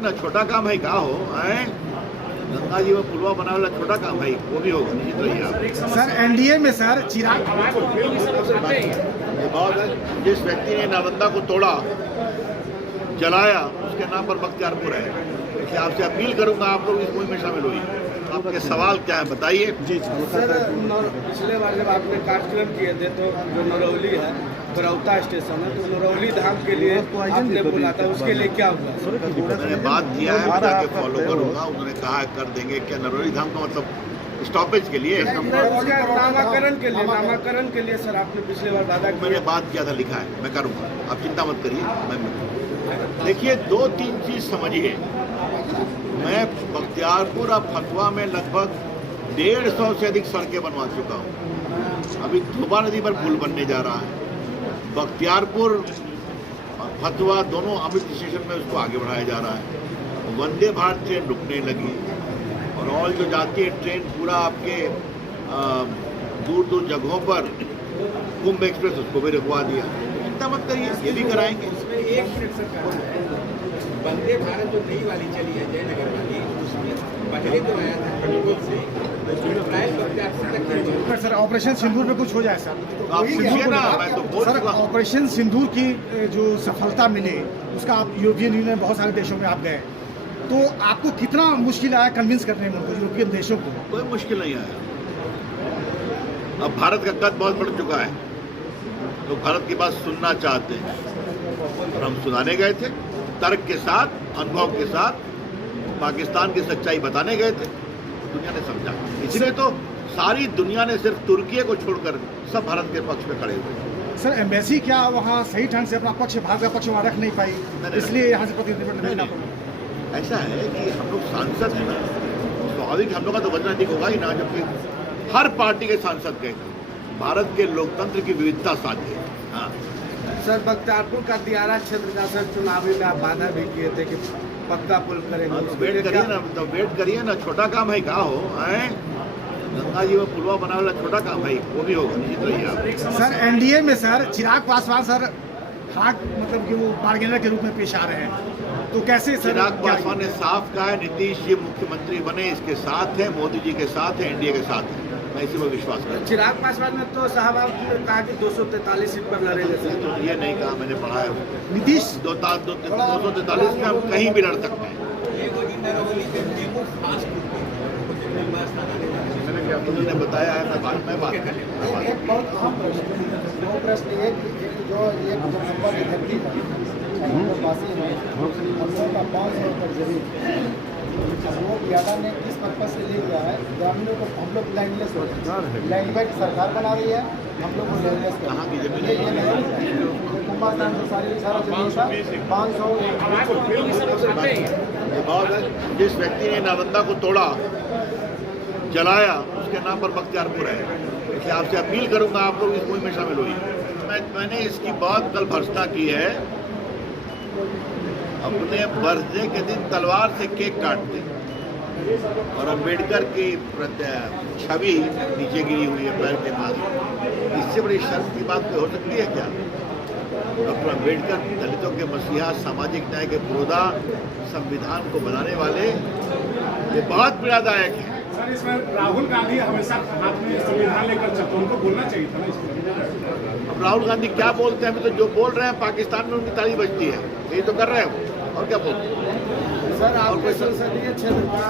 ना छोटा काम है का हो आए गंगा जी में पुलवा बना वाला छोटा काम है वो भी होगा निश्चित रहिए आप। सर एनडीए में सर चिराग ये बात है जिस व्यक्ति ने नालंदा को तोड़ा जलाया उसके नाम पर बख्तियारपुर है। इसलिए आपसे अपील करूंगा आप लोग इस मुहिम में शामिल होइए। आपके सवाल क्या है बताइए। जी सर पिछले बार जब आपने कार्यक्रम किए थे तो जो नरौली है बरौता स्टेशन है तो नरौली धाम के लिए आपने बोला था उसके लिए क्या हुआ? मैंने बात किया है बता के फॉलो करूंगा। उन्होंने कहा कर देंगे क्या नरौली धाम का मतलब स्टॉपेज के लिए नामाकरण के लिए सर आपने पिछले बार वादा किया। मैंने बात किया था लिखा है मैं करूंगा आप चिंता मत करिए। मैं देखिए 2-3 चीज समझिए। मैं बख्तियारपुर और फतवा में लगभग 150 से अधिक सड़कें बनवा चुका हूँ। अभी धोबा नदी पर पुल बनने जा रहा है। बख्तियारपुर फतवा दोनों अमृत स्टेशन में उसको आगे बढ़ाया जा रहा है। वंदे भारत ट्रेन रुकने लगी और ऑल जो जाती है ट्रेन पूरा आपके दूर दूर जगहों पर कुंभ एक्सप्रेस उसको भी रुकवा दिया। चिंता मत करिए ये भी कराएंगे। उसमें एक मिनट सरकार है वंदे भारत जो नई वाली चली है जयनगर वाली उसमें पहले तो आया था कटोल से ट्रायल बख्तियारपुर तक नहीं। सर ऑपरेशन सिंदूर में कुछ हो जाए सर आप पूछिए ना मैं तो बोल सर चुका हूं। ऑपरेशन सिंदूर की जो सफलता मिली उसका आप यूरोपियन यूनियन बहुत सारे देशों में आप गए तो आपको कितना मुश्किल आया कन्विंस करने में उनको यूरोपियन देशों को? कोई मुश्किल नहीं आया। अब भारत का कद बहुत बढ़ चुका है तो भारत की बात सुनना चाहते हैं और हम सुनाने गए थे तर्क के साथ अनुभव के साथ पाकिस्तान की सच्चाई बताने गए थे। दुनिया ने समझा इसलिए तो सारी दुनिया ने सिर्फ तुर्की को छोड़कर सब भारत के पक्ष में खड़े हुए। सर एम्बेसी क्या वहाँ सही ढंग से अपना पक्ष भारत का पक्ष वहाँ रख नहीं पाई इसलिए यहाँ से प्रतिनिधित्व नहीं। ऐसा है कि हम लोग सांसद हैं ना स्वाभाविक हम लोग का तो राजनीतिक होगा ही ना जबकि हर पार्टी के सांसद गए भारत के लोकतंत्र की विविधता साथ है। हाँ सर बख्तियारपुर का दियारा क्षेत्र का सर चुनावी में आप वादा भी किए थे कि पक्का पुल करेंगे। वेट करिए ना तो वेट करिए ना छोटा काम है का हो आए गंगा जी में पुलवा बना वाला छोटा काम है वो भी होगा निश्चित रहिए आप। सर एनडीए में सर चिराग पासवान सर हाथ मतलब कि वो बार्गेनर के रूप में पेश आ रहे हैं तो कैसे सर? चिराग पासवान ने साफ कहा है नीतीश जी मुख्यमंत्री बने इसके साथ है मोदी जी के साथ है एनडीए के साथ है। मैं इसी में विश्वास करता हूं। चिराग पासवान ने तो साहब कहा कि 243 सीट पर लड़ेंगे सर। तो ये नहीं कहा मैंने पढ़ा है नीतीश 243 में हम कहीं भी लड़ सकते हैं। उन्होंने बताया है मैं बात एक बहुत अहम प्रश्न दो प्रश्न एक जो एक जनसभा की धरती पर पासी में हम लोग का 500 एकड़ जमीन वो यादा ने किस पर्पज से ले लिया है ग्रामीणों को हम लोग लैंडलेस हो लैंड सरकार बना रही है हम लोग को लैंडलेस कहाँ की जमीन ये कुंभास्थान से सारा जमीन था 500 ये बात है जिस व्यक्ति ने नालंदा को तोड़ा जलाया उसके नाम पर बख्तियारपुर है। इसलिए आपसे अपील करूंगा आप लोग इस मुहिम में शामिल होइए। मैंने इसकी बहुत कल भर्त्सना की है। अपने बर्थडे के दिन तलवार से केक काटते और अम्बेडकर की छवि नीचे गिरी हुई है पैर के पास। इससे बड़ी शर्म की बात हो सकती है क्या? डॉक्टर अम्बेडकर दलितों के मसीहा सामाजिक न्याय के पुरोधा संविधान को बनाने वाले ये बहुत पीड़ादायक है। सर इसमें राहुल गांधी हमेशा हाथ में संविधान लेकर चलते उनको बोलना चाहिए था ना इसमें। अब राहुल गांधी क्या बोलते हैं? अभी तो जो बोल रहे हैं पाकिस्तान में उनकी ताली बजती है यही तो कर रहे हैं वो और क्या बोलते हैं? सर आपके संसदीय क्षेत्र का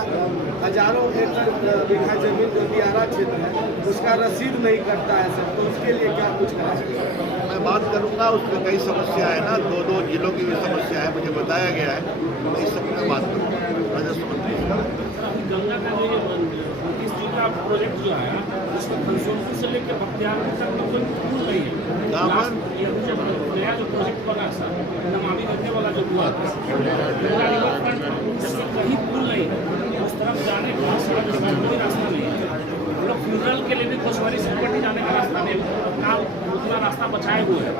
हजारों एकड़ बीघा जमीन जो दियारा क्षेत्र है उसका रसीद नहीं करता है सर तो उसके लिए क्या कुछ करें? मैं बात करूंगा उसमें कई समस्या है ना 2 जिलों की भी समस्या है मुझे बताया गया है। मैं इस सब में बात करूंगा राजस्व मंत्री। गंगा का इस चीज का प्रोजेक्ट जो आया उसका खनसोलपुर से लेकर बख्तियारपुर तक मतलब पुल नहीं है। नया जो प्रोजेक्ट बना सर नमामि गंगे वाला जो हुआ कहीं पुल नहीं है उस तरफ जाने का कोई रास्ता नहीं है। मतलब फ्यूनरल के लिए भी घोषवारी से पट्टी जाने का रास्ता नहीं ना उतना रास्ता बचाए हुए है।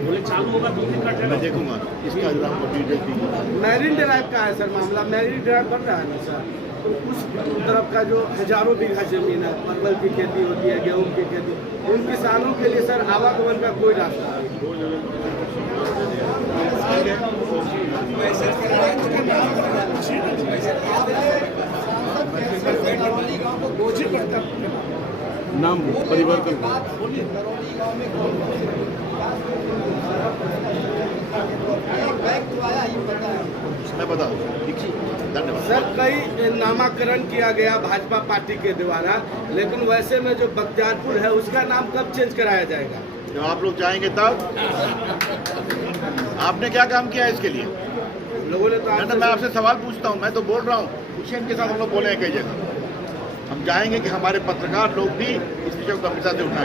बोले चालू होगा 2 दिन का मैं देखूंगा इसका आपको डिटेल दीजिए। मैरीन ड्राइव का है सर मामला मैरीन ड्राइव बन रहा है ना सर तो उस तरफ का जो हजारों बीघा जमीन है परवल की खेती होती है गेहूं की खेती उन किसानों के लिए सर आवागमन का कोई रास्ता नहीं। नाम परिवर्तन करौली गांव में बैग तो आया ये पता है मैं बता दूं। धन्यवाद। सर कई नामाकरण किया गया भाजपा पार्टी के द्वारा, लेकिन वैसे में जो बख्तियारपुर है उसका नाम कब चेंज कराया जाएगा? जब आप लोग चाहेंगे तब। आपने क्या काम किया है इसके लिए? लोगों ने तो मैं आपसे सवाल पूछता हूँ, मैं तो बोल रहा हूँ, पूछिए इनके साथ हम लोग बोले हैं कई जगह। हम चाहेंगे कि हमारे पत्रकार लोग भी इस विषय को गंभीरता से उठाएं।